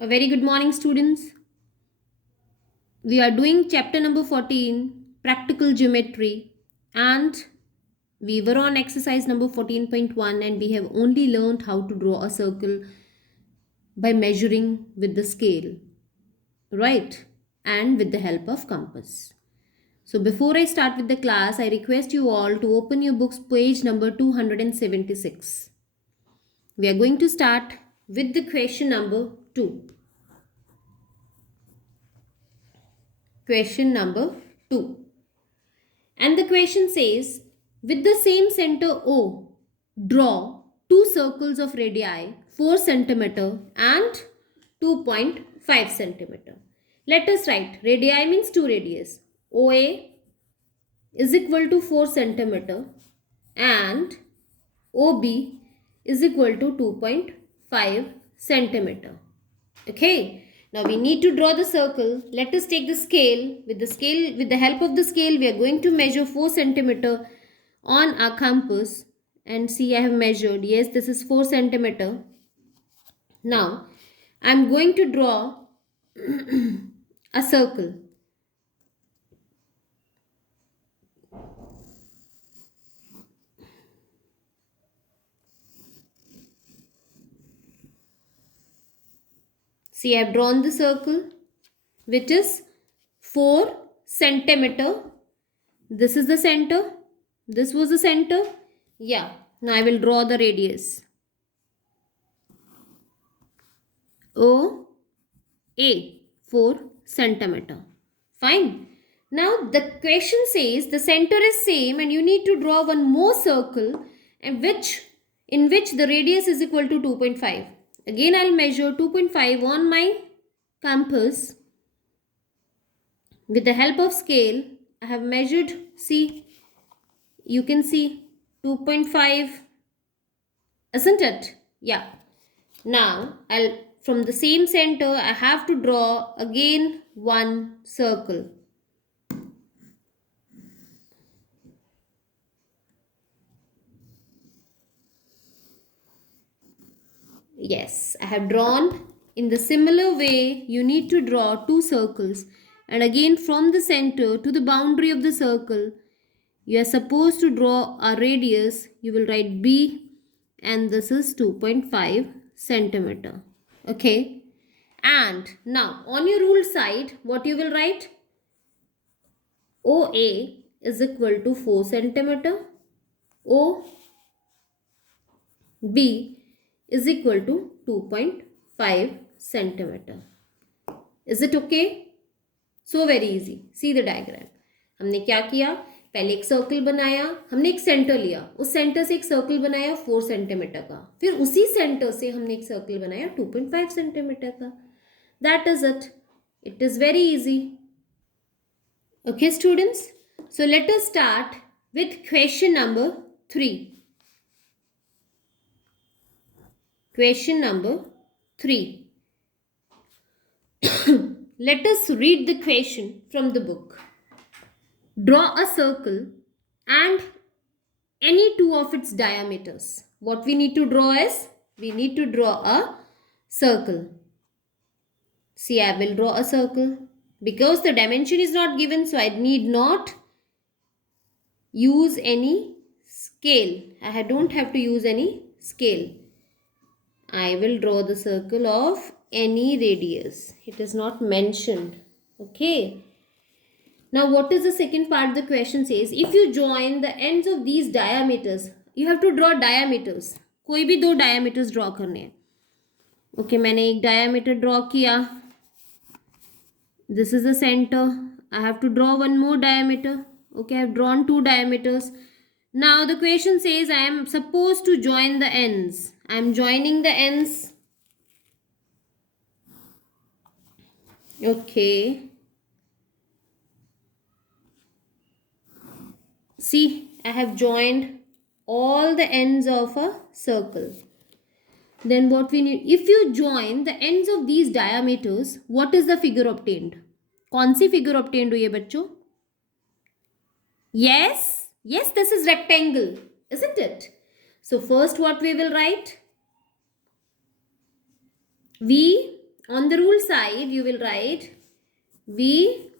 A very good morning, students. We are doing chapter number 14, Practical Geometry, and we were on exercise number 14.1, and we have only learned how to draw a circle by measuring with the scale, right? And with the help of compass. So before I start with the class, I request you all to open your books page number 276. We are going to start with the question number 2. Question number 2. And the question says, with the same center O, draw two circles of radii 4 centimeter and 2.5 centimeter. Let us write, radii means two radius. OA is equal to 4 centimeter and OB is equal to 2.5 centimeter. Okay. Now we need to draw the circle. Let us take the scale. With the help of the scale, we are going to measure 4 centimeter on our compass. And see, I have measured. Yes, this is 4 centimeter. Now, I am going to draw a circle. See, I have drawn the circle, which is 4 centimeter. This is the center. This was the center. Yeah. Now I will draw the radius. O A 4 centimeter. Fine. Now the question says the center is same and you need to draw one more circle in which the radius is equal to 2.5. Again I'll measure 2.5 on my compass. With the help of scale I have measured, see, you can see 2.5, isn't it? Yeah. Now from the same center I have to draw again one circle. Yes, I have drawn. In the similar way, you need to draw two circles. And again from the center to the boundary of the circle, you are supposed to draw a radius. You will write B and this is 2.5 centimeter. Okay. And now on your rule side, what you will write? OA is equal to 4 centimeter. OB is equal to 2.5 centimeter. Is it okay? So very easy. See the diagram. हमने क्या किया? पहले एक circle बनाया, हमने एक centre लिया, उस सेंटर से एक सर्कल बनाया 4 सेंटीमीटर का, फिर उसी सेंटर से हमने एक सर्कल बनाया 2.5 सेंटीमीटर का. That is it. It is very easy. Okay, students. So let us start with question number 3. Question number 3. Let us read the question from the book. Draw a circle and any two of its diameters. What we need to draw is, we need to draw a circle. See, I will draw a circle. Because the dimension is not given, so I need not use any scale. I don't have to use any scale. I will draw the circle of any radius. It is not mentioned. Okay. Now what is the second part? The question says, if you join the ends of these diameters, you have to draw diameters. कोई भी दो diameters draw करने हैं. Okay, मैंने एक diameter draw किया. This is the center. I have to draw one more diameter. Okay, I have drawn two diameters. Now the question says I am supposed to join the ends. I am joining the ends. Okay. See, I have joined all the ends of a circle. Then what we need, if you join the ends of these diameters, what is the figure obtained? कौन सी figure obtained हुई है बच्चों? Yes, yes, this is rectangle, isn't it? So first what we will write? V on the rule side, you will write we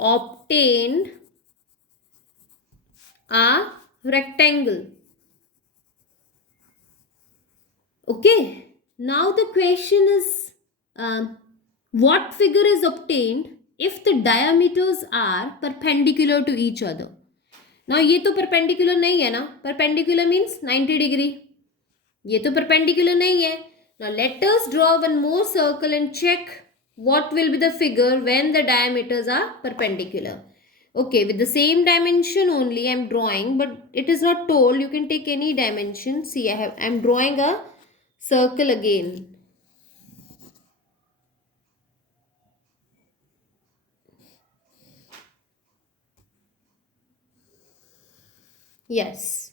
obtained a rectangle. Okay. Now the question is, what figure is obtained if the diameters are perpendicular to each other? Now ये तो perpendicular नहीं है ना. Perpendicular means 90 degree. ये तो perpendicular नहीं है. Now let us draw one more circle and check what will be the figure when the diameters are perpendicular. Okay, with the same dimension only I am drawing, but it is not told. You can take any dimension. See, I am drawing a circle again. Yes.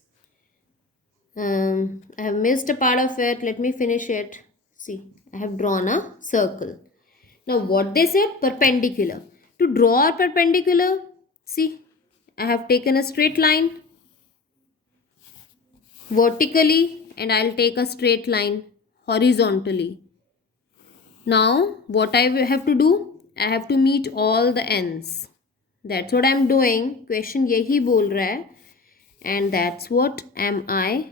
I have missed a part of it. Let me finish it. See, I have drawn a circle. Now, what they said? Perpendicular. To draw a perpendicular, see, I have taken a straight line vertically and I'll take a straight line horizontally. Now, what I will have to do? I have to meet all the ends. That's what I'm doing. Question यही बोल रहा है. And that's what am I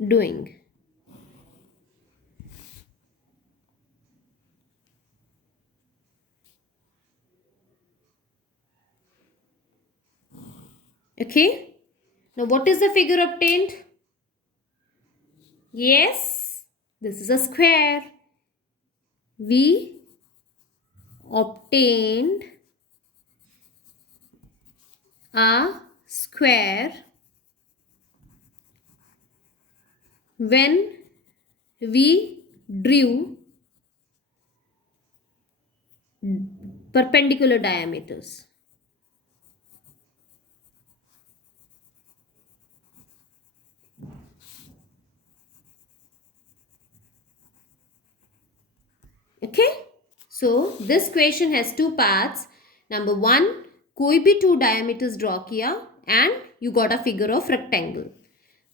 doing. Okay. Now what is the figure obtained? Yes, this is a square. We obtained a square when we drew perpendicular diameters. Okay, so this question has two parts. Number one, कोई भी two diameters draw किया and you got a figure of rectangle.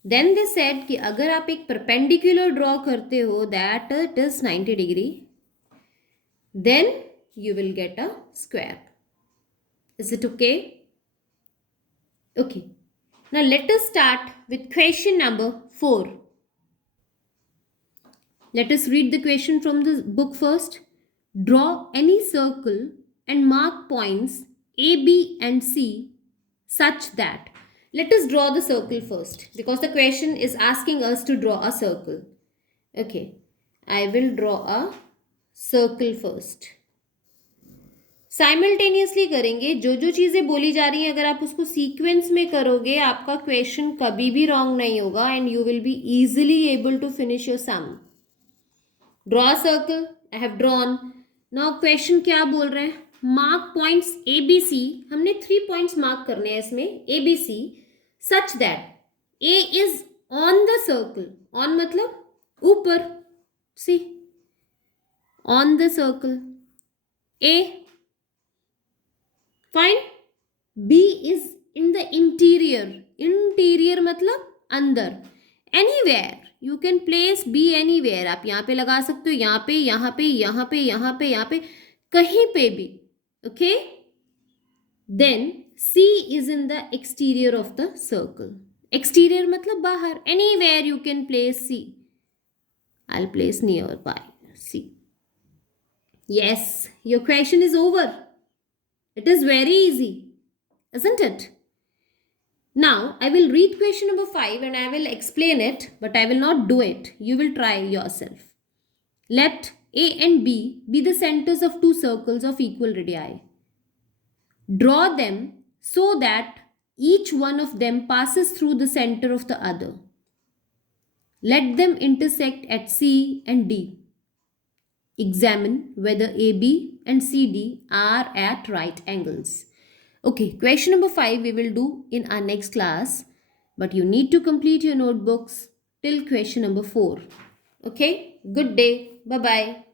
Then they said कि अगर आप एक perpendicular draw करते हो that it is 90 degree, then you will get a square. Is it okay? Okay. Now let us start with question number 4. Let us read the question from the book first. Draw any circle and mark points A, B and C such that. Let us draw the circle first because the question is asking us to draw a circle. Okay, I will draw a circle first. Simultaneously करेंगे. जो जो चीज़ें बोली जा रही हैं अगर आप उसको सीक्वेंस में करोगे आपका क्वेश्चन कभी भी रॉन्ग नहीं होगा and you will be easily able to finish your sum. Draw a circle. I have drawn. Now question क्या बोल रहे हैं? Mark points A B C. हमने 3 पॉइंट्स मार्क करने हैं इसमें A B C such that A is on the circle. On मतलब ऊपर. C on the circle. A fine. B is in the interior. Interior मतलब अंदर. Anywhere you can place B anywhere. आप यहाँ पे लगा सकते हो, यहाँ पे, यहाँ पे, यहाँ पे, यहाँ पे, यहाँ पे, कहीं पे भी. Okay. Then C is in the exterior of the circle. Exterior मतलब बाहर. Anywhere you can place C. I will place near by C. Yes, your question is over. It is very easy, isn't it? Now, I will read question number 5 and I will explain it, but I will not do it. You will try yourself. Let A and B be the centers of two circles of equal radii. Draw them so that each one of them passes through the center of the other. Let them intersect at C and D. Examine whether AB and CD are at right angles. Okay, question number 5 we will do in our next class, but you need to complete your notebooks till question number 4. Okay, good day. Bye-bye.